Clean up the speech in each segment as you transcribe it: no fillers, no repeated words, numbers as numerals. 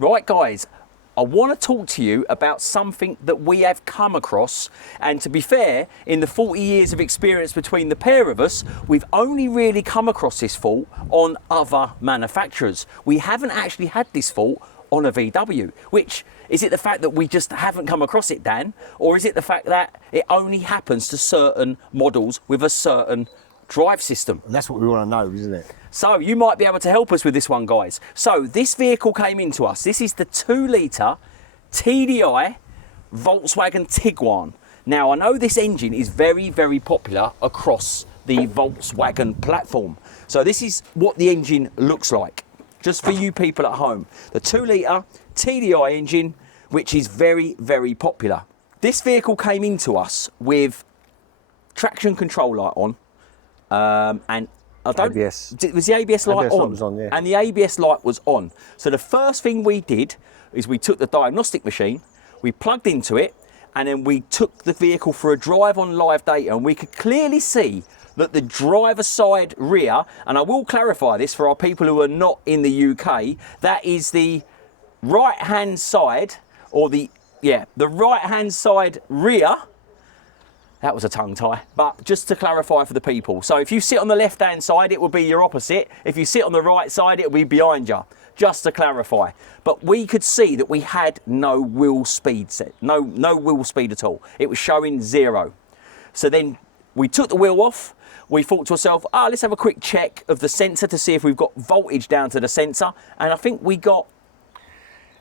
Right, guys, I want to talk to you about something that we have come across, and to be fair, in the 40 years of experience between the pair of us, we've only really come across this fault on other manufacturers. We haven't actually had this fault on a VW. Which, is it the fact that we just haven't come across it, Dan? Or is it the fact that it only happens to certain models with a certain drive system? And that's what we want to know, isn't it? So you might be able to help us with this one, guys. So this vehicle came into us. This is the 2-litre TDI Volkswagen Tiguan. Now, I know this engine is very, very popular across the Volkswagen platform. So this is what the engine looks like, just for you people at home. The 2-litre TDI engine, which is very, very popular. This vehicle came into us with traction control light on, and ABS. Was the ABS light ABS on? light was on, yeah. And the ABS light was on. So the first thing we did is we took the diagnostic machine, we plugged into it, and then we took the vehicle for a drive on live data, and we could clearly see that the driver side rear, and I will clarify this for our people who are not in the UK, that is the right hand side, or the right hand side rear. That was a tongue tie, but just to clarify for the people. So if you sit on the left-hand side, it will be your opposite. If you sit on the right side, it will be behind you, just to clarify. But we could see that we had no wheel speed set, no wheel speed at all. It was showing 0. So then we took the wheel off. We thought to ourselves, let's have a quick check of the sensor to see if we've got voltage down to the sensor. And I think we got...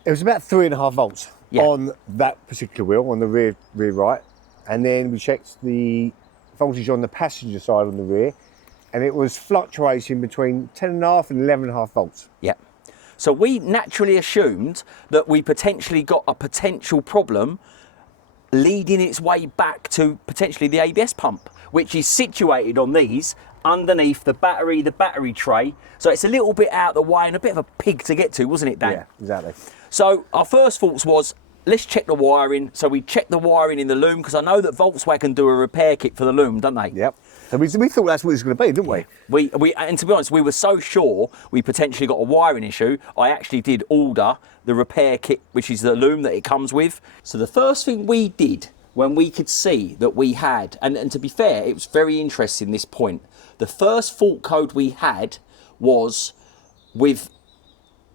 It was about 3.5 volts on that particular wheel, on the rear right. And then we checked the voltage on the passenger side on the rear, and it was fluctuating between 10.5 and 11.5 volts. Yeah. So we naturally assumed that we potentially got a potential problem leading its way back to potentially the ABS pump, which is situated on these underneath the battery tray. So it's a little bit out of the way and a bit of a pig to get to, wasn't it, Dan? Yeah, exactly. So our first thoughts was, let's check the wiring. So we checked the wiring in the loom, because I know that Volkswagen do a repair kit for the loom, don't they? Yep. So we thought that's what it was going to be, didn't we? And to be honest, we were so sure we potentially got a wiring issue, I actually did order the repair kit, which is the loom that it comes with. So the first thing we did when we could see that we had, and to be fair, it was very interesting, this point. The first fault code we had was with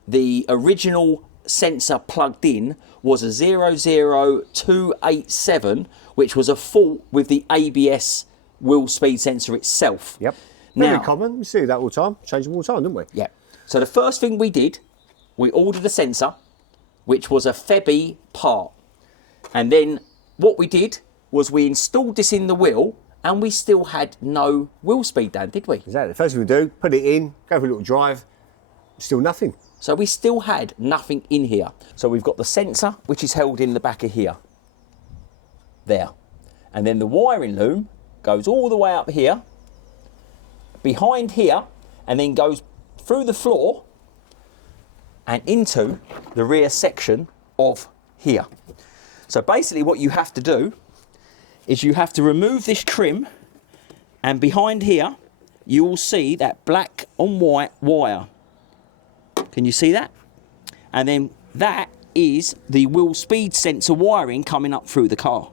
the original sensor plugged in was a 00287, which was a fault with the ABS wheel speed sensor itself. Yep. Now, very common. We see that all the time. Change them all the time, don't we? Yeah. So the first thing we did, we ordered a sensor, which was a Febi part. And then what we did was we installed this in the wheel, and we still had no wheel speed, Dan, did we? Exactly. The first thing we do, put it in, go for a little drive, still nothing. So we still had nothing in here. So we've got the sensor, which is held in the back of here. There. And then the wiring loom goes all the way up here, behind here, and then goes through the floor and into the rear section of here. So basically what you have to do is you have to remove this trim, and behind here you will see that black on white wire. Can you see that? And then that is the wheel speed sensor wiring coming up through the car.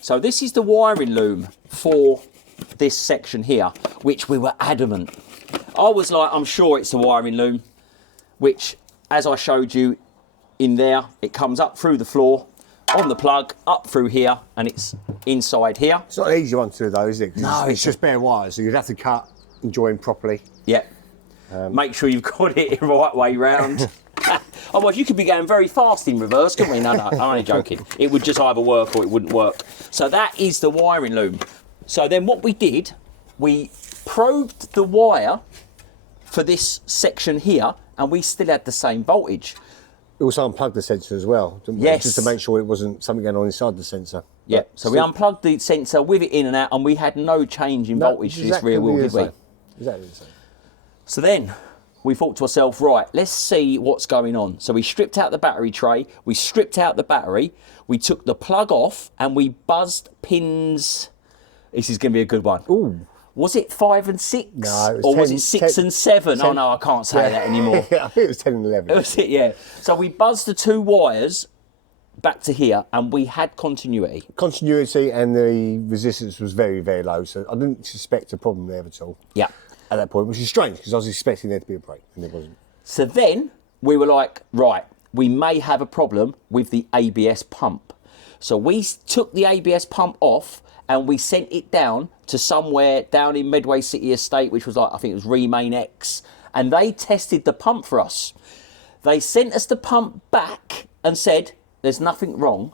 So this is the wiring loom for this section here, which we were adamant. I was like, I'm sure it's the wiring loom, which, as I showed you in there, it comes up through the floor, on the plug, up through here, and it's inside here. It's not an easy one to do though, is it? No. It's just bare wires, so you'd have to cut and join properly. Yeah. Make sure you've got it the right way round. Otherwise, you could be going very fast in reverse, couldn't we? No, I'm only joking. It would just either work or it wouldn't work. So that is the wiring loom. So then what we did, we probed the wire for this section here, and we still had the same voltage. We also unplugged the sensor as well, didn't we? Yes. Just to make sure it wasn't something going on inside the sensor. Yeah, so we unplugged the sensor with it in and out, and we had no change in voltage to this rear wheel, did we? Exactly the same. So then we thought to ourselves, right, let's see what's going on. So we stripped out the battery tray, we stripped out the battery, we took the plug off, and we buzzed pins. This is going to be a good one. Ooh. Was it 5 and 6? No, it was or was 10, it 6 and 7? 10, oh no, I can't say that anymore. I think it was 10 and 11. Was it? Yeah. So we buzzed the 2 wires back to here, and we had continuity. Continuity, and the resistance was very, very low, so I didn't suspect a problem there at all. Yeah. At that point, which is strange because I was expecting there to be a break, and there wasn't. So then we were like, right, we may have a problem with the ABS pump. So we took the ABS pump off and we sent it down to somewhere down in Medway City Estate, which was like, I think it was Remain X, and they tested the pump for us. They sent us the pump back and said, there's nothing wrong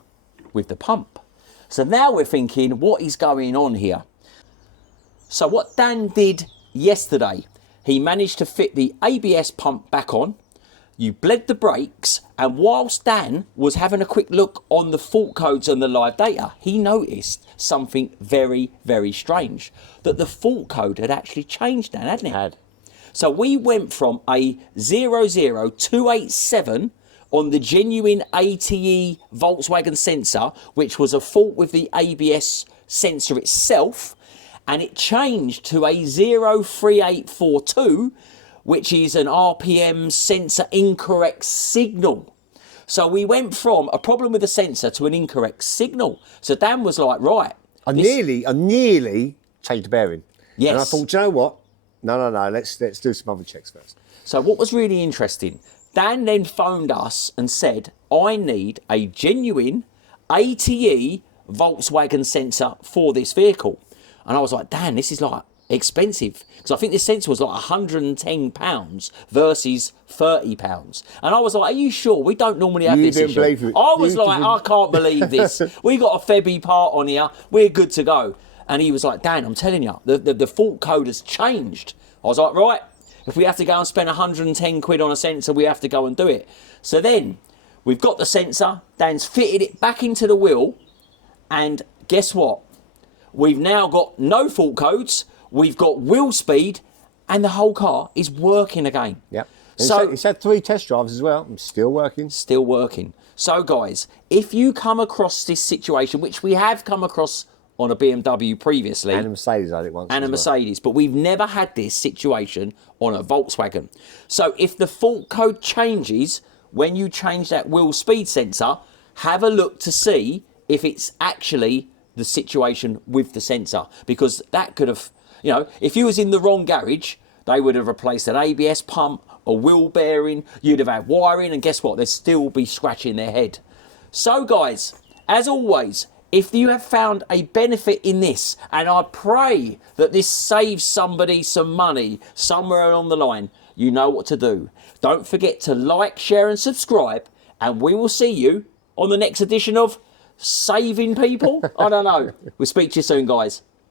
with the pump. So now we're thinking, what is going on here? So what Dan did yesterday, he managed to fit the ABS pump back on. You bled the brakes, and whilst Dan was having a quick look on the fault codes and the live data, he noticed something very, very strange. That the fault code had actually changed, Dan, hadn't it? Had. So we went from a 00287 on the genuine ATE Volkswagen sensor, which was a fault with the ABS sensor itself, and it changed to a 03842, which is an RPM sensor incorrect signal. So we went from a problem with the sensor to an incorrect signal. So Dan was like, right. I nearly changed the bearing. Yes. And I thought, do you know what? No, let's do some other checks first. So what was really interesting, Dan then phoned us and said, I need a genuine ATE Volkswagen sensor for this vehicle. And I was like, Dan, this is like expensive, because I think this sensor was like £110 versus £30. And I was like, are you sure? We don't normally have this issue. Believe it. I was like, I can't believe this. We got a Febi part on here. We're good to go. And he was like, Dan, I'm telling you, the fault code has changed. I was like, right, if we have to go and spend 110 quid on a sensor, we have to go and do it. So then we've got the sensor, Dan's fitted it back into the wheel, and guess what? We've now got no fault codes, we've got wheel speed, and the whole car is working again. Yep. So it's had 3 test drives as well. I'm still working. Still working. So guys, if you come across this situation, which we have come across on a BMW previously. And a Mercedes had it once. And a Mercedes, but we've never had this situation on a Volkswagen. So if the fault code changes when you change that wheel speed sensor, have a look to see if it's actually the situation with the sensor, because that could have, you know, if you was in the wrong garage, they would have replaced an ABS pump, a wheel bearing, you'd have had wiring, and guess what? They'd still be scratching their head. So guys, as always, if you have found a benefit in this, and I pray that this saves somebody some money somewhere along the line, you know what to do. Don't forget to like, share and subscribe, and we will see you on the next edition of Saving People. I don't know. We'll speak to you soon, guys.